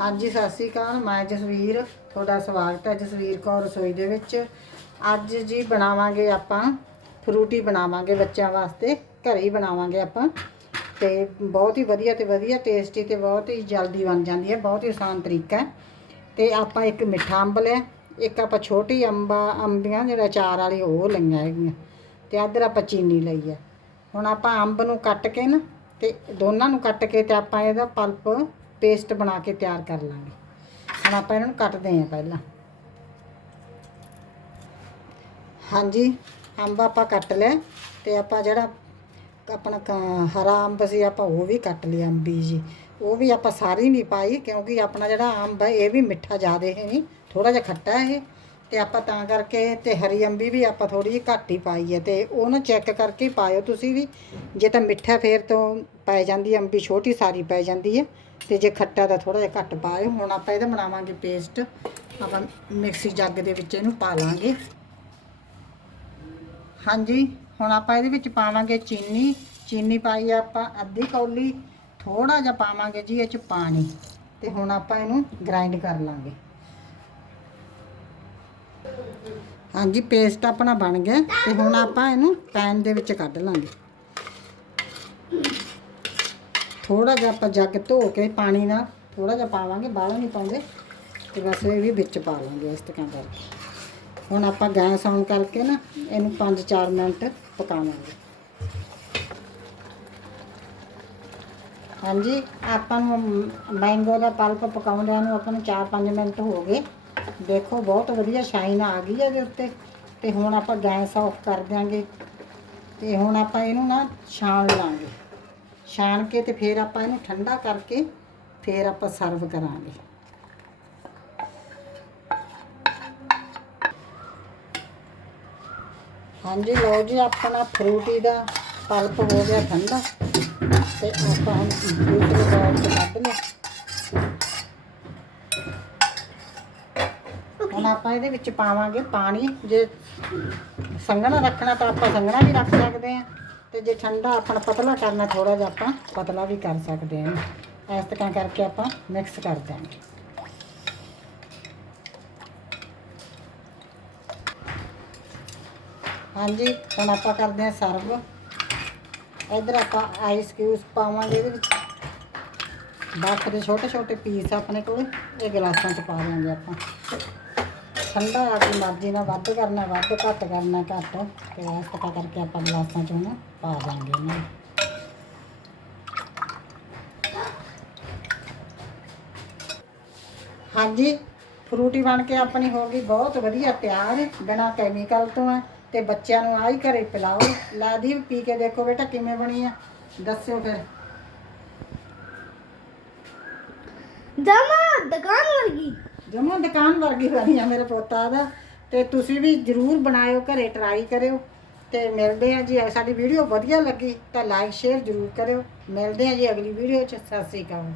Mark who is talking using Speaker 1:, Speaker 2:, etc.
Speaker 1: ਹਾਂਜੀ, ਸਤਿ ਸ੍ਰੀ ਅਕਾਲ। ਮੈਂ ਜਸਵੀਰ, ਤੁਹਾਡਾ ਸਵਾਗਤ ਹੈ ਜਸਵੀਰ ਕੌਰ ਰਸੋਈ ਦੇ ਵਿੱਚ। ਅੱਜ ਜੀ ਬਣਾਵਾਂਗੇ ਆਪਾਂ ਫਰੂਟੀ ਬਣਾਵਾਂਗੇ ਬੱਚਿਆਂ ਵਾਸਤੇ, ਘਰੇ ਹੀ ਬਣਾਵਾਂਗੇ ਆਪਾਂ। ਤੇ ਬਹੁਤ ਹੀ ਵਧੀਆ ਤੇ ਵਧੀਆ ਟੇਸਟੀ ਤੇ ਬਹੁਤ ਹੀ ਜਲਦੀ ਬਣ ਜਾਂਦੀ ਹੈ, ਬਹੁਤ ਹੀ ਆਸਾਨ ਤਰੀਕਾ ਹੈ। ਤੇ ਆਪਾਂ ਇੱਕ ਮਿੱਠਾ ਅੰਬ ਲਿਆ, ਇੱਕ ਆਪਾਂ ਛੋਟੀ ਅੰਬਾ, ਅੰਬੀਆਂ ਜਿਹੜਾ ਅਚਾਰ ਵਾਲੀ ਉਹ ਲਈਆਂ ਹੈਗੀਆਂ। ਤੇ ਇੱਧਰ ਆਪਾਂ ਚੀਨੀ ਲਈ ਹੈ। ਹੁਣ ਆਪਾਂ ਅੰਬ ਨੂੰ ਕੱਟ ਕੇ ਨਾ, ਤੇ ਦੋਨਾਂ ਨੂੰ ਕੱਟ ਕੇ ਤੇ ਆਪਾਂ ਇਹਦਾ ਪਲਪ ਪੇਸਟ ਬਣਾ ਕੇ ਤਿਆਰ ਕਰ ਲਾਂਗੇ। ਹੁਣ ਆਪਾਂ ਇਹਨਾਂ ਨੂੰ ਕੱਟਦੇ ਹਾਂ ਪਹਿਲਾਂ। ਹਾਂਜੀ, ਅੰਬ ਆਪਾਂ ਕੱਟ ਲਿਆ ਤੇ ਆਪਾਂ ਜਿਹੜਾ ਆਪਣਾ ਹਰਾ ਅੰਬ ਸੀ, ਆਪਾਂ ਉਹ ਵੀ ਕੱਟ ਲਿਆ ਅੰਬੀ ਜੀ। ਉਹ ਵੀ ਆਪਾਂ ਸਾਰੀ ਨਹੀਂ ਪਾਈ ਕਿਉਂਕਿ ਆਪਣਾ ਜਿਹੜਾ ਅੰਬ ਹੈ, ਇਹ ਵੀ ਮਿੱਠਾ ਜ਼ਿਆਦਾ ਹੈ ਨਹੀਂ ਥੋੜਾ ਜਿਹਾ ਖੱਟਾ ਹੈ ਇਹ। ਤੇ ਆਪਾਂ ਤਾਂ ਕਰਕੇ ਤੇ ਹਰੀ ਅੰਬੀ ਵੀ ਆਪਾਂ ਥੋੜੀ ਜਿਹੀ ਘੱਟ ਹੀ ਪਾਈ ਹੈ ਤੇ ਉਹਨੂੰ ਚੈੱਕ ਕਰਕੇ ਪਾਇਓ ਤੁਸੀਂ ਵੀ। ਜੇ ਤਾਂ ਮਿੱਠਾ ਫੇਰ ਤੋਂ ਪੈ ਜਾਂਦੀ ਅੰਬੀ ਛੋਟੀ ਸਾਰੀ ਪੈ ਜਾਂਦੀ ਹੈ ਤੇ ਜੇ ਖੱਟਾ ਤਾਂ ਥੋੜਾ ਜਿਹਾ ਘੱਟ ਪਾਇਓ। ਹੁਣ ਆਪਾਂ ਇਹਦਾ ਬਣਾਵਾਂਗੇ ਪੇਸਟ ਆਪਾਂ ਮਿਕਸੀ ਜੱਗ ਦੇ ਵਿੱਚ ਇਹਨੂੰ ਪਾ ਲਾਂਗੇ। ਹਾਂਜੀ, ਹੁਣ ਆਪਾਂ ਇਹਦੇ ਵਿੱਚ ਪਾਵਾਂਗੇ ਚੀਨੀ। ਚੀਨੀ ਪਾਈ ਆਪਾਂ ਅੱਧੀ ਕੌਲੀ। ਥੋੜਾ ਜਿਹਾ ਪਾਵਾਂਗੇ ਜੀ ਇਹ ਚ ਪਾਣੀ। ਤੇ ਹੁਣ ਆਪਾਂ ਇਹਨੂੰ ਗ੍ਰਾਈਂਡ ਕਰ ਲਾਂਗੇ। ਹਾਂਜੀ ਪੇਸਟ ਆਪਣਾ ਬਣ ਗਿਆ ਤੇ ਹੁਣ ਆਪਾਂ ਇਹਨੂੰ ਪੈਨ ਦੇ ਵਿੱਚ ਕੱਢ ਲਾਂਗੇ। ਥੋੜਾ ਜਿਹਾ ਆਪਾਂ ਜੱਗ ਧੋ ਕੇ ਪਾਣੀ ਨਾਲ ਥੋੜਾ ਜਿਹਾ ਪਾਵਾਂਗੇ, ਬਾਹਲਾ ਨਹੀਂ ਪਾਉਂਦੇ, ਤੇ ਬਸ ਇਹ ਵੀ ਵਿੱਚ ਪਾ ਲਾਂਗੇ ਇਸ ਤਰ੍ਹਾਂ ਕਰਕੇ। ਹੁਣ ਆਪਾਂ ਗੈਸ ਔਨ ਕਰਕੇ ਨਾ ਇਹਨੂੰ 5-4 ਮਿੰਟ ਪਕਾਵਾਂਗੇ। ਹਾਂਜੀ, ਆਪਾਂ ਨੂੰ ਮੈਂਗੋ ਦਾ ਪਲਪ ਪਕਾਉਂਦਿਆਂ ਨੂੰ ਆਪਾਂ ਨੂੰ 4-5 ਮਿੰਟ ਹੋ ਗਏ। ਦੇਖੋ, ਬਹੁਤ ਵਧੀਆ ਸ਼ਾਈਨ ਆ ਗਈ ਇਹਦੇ ਉੱਤੇ। ਤੇ ਹੁਣ ਆਪਾਂ ਗੈਸ ਆਫ ਕਰ ਦਿਆਂਗੇ। ਤੇ ਹੁਣ ਆਪਾਂ ਇਹਨੂੰ ਨਾ ਛਾਣ ਲਾਂਗੇ। ਛਾਣ ਕੇ ਤੇ ਫਿਰ ਆਪਾਂ ਇਹਨੂੰ ਠੰਡਾ ਕਰਕੇ ਫਿਰ ਆਪਾਂ ਸਰਵ ਕਰਾਂਗੇ। ਹਾਂਜੀ, ਲਓ ਜੀ, ਆਪਣਾ ਫਰੂਟੀ ਦਾ ਪਲਪ ਹੋ ਗਿਆ ਠੰਡਾ। ਤੇ ਆਪਾਂ ਹੁਣ ਦੂਸਰੇ ਬਾਉਲ 'ਚ ਕੱਢ ਲਿਆ ਹੁਣ ਆਪਾਂ ਇਹਦੇ ਵਿੱਚ ਪਾਵਾਂਗੇ ਪਾਣੀ, ਜੇ ਸੰਘਣਾ ਰੱਖਣਾ ਤਾਂ ਆਪਾਂ ਸੰਘਣਾ ਵੀ ਰੱਖ ਸਕਦੇ ਹਾਂ ਤੇ ਜੇ ਠੰਡਾ ਆਪਣਾ ਪਤਲਾ ਕਰਨਾ ਥੋੜਾ ਜਿਹਾ ਆਪਾਂ ਪਤਲਾ ਵੀ ਕਰ ਸਕਦੇ ਹਾਂ। ਇਸ ਤਰ੍ਹਾਂ ਕਰਕੇ ਆਪਾਂ ਮਿਕਸ ਕਰ ਦਿਆਂਗੇ। ਹਾਂਜੀ, ਹੁਣ ਆਪਾਂ ਕਰਦੇ ਹਾਂ ਸਰਵ ਇਧਰ ਆਪਾਂ ਆਈਸ ਕਿਊਬਸ ਪਾਵਾਂਗੇ ਇਹਦੇ ਵਿੱਚ। ਬਰਫ਼ ਦੇ ਛੋਟੇ ਛੋਟੇ ਪੀਸ ਆਪਣੇ ਕੋਲ, ਇਹ ਗਲਾਸਾਂ 'ਚ ਪਾ ਦਿਆਂਗੇ ਆਪਾਂ। ਠੰਡਾ ਆਪਣੀ ਮਰਜ਼ੀ ਨਾਲ ਵੱਧ ਕਰਨਾ, ਵੱਧ ਘੱਟ ਕਰਨਾ, ਘੱਟ। ਤੇ ਇਸ ਤਰ੍ਹਾਂ ਕਰਕੇ ਆਪਾਂ ਗਲਾਸਾਂ 'ਚ ਹੁਣ ਪਾ ਦਾਂਗੇ ਇਹਨਾਂ ਨੂੰ ਹਾਂਜੀ, ਫਰੂਟੀ ਬਣ ਕੇ ਆਪਣੀ ਹੋ ਗਈ ਬਹੁਤ ਵਧੀਆ, ਤਿਆਰ, ਬਿਨਾ ਕੈਮੀਕਲ ਤੋਂ ਹੈ ਤੇ ਬੱਚਿਆਂ ਨੂੰ ਆਹੀ ਘਰੇ ਪਿਲਾਓ। ਲਾਦੀ ਪੀ ਕੇ ਦੇਖੋ ਬੇਟਾ ਕਿਵੇਂ ਬਣੀ ਆ। ਦੱਸਿਓ ਫਿਰ।
Speaker 2: ਜਮਾ ਦੁਕਾਨ ਵਰਗੀ
Speaker 1: ਜਮਾ ਦੁਕਾਨ ਵਰਗੀ ਬਣੀ ਆ ਮੇਰੇ ਪੋਤਾ ਦਾ, ਤੇ ਤੁਸੀਂ ਵੀ ਜਰੂਰ ਬਣਾਇਓ, ਘਰੇ ਟਰਾਈ ਕਰਿਓ, ਤੇ ਮਿਲਦੇ ਆ ਜੀ। ਸਾਡੀ ਵੀਡੀਓ ਵਧੀਆ ਲੱਗੀ ਤਾਂ ਲਾਈਕ ਸ਼ੇਅਰ ਜਰੂਰ ਕਰਿਓ। ਮਿਲਦੇ ਆ ਜੀ ਅਗਲੀ ਵੀਡੀਓ ਚ। ਸਤਿ ਸ੍ਰੀ ਅਕਾਲ।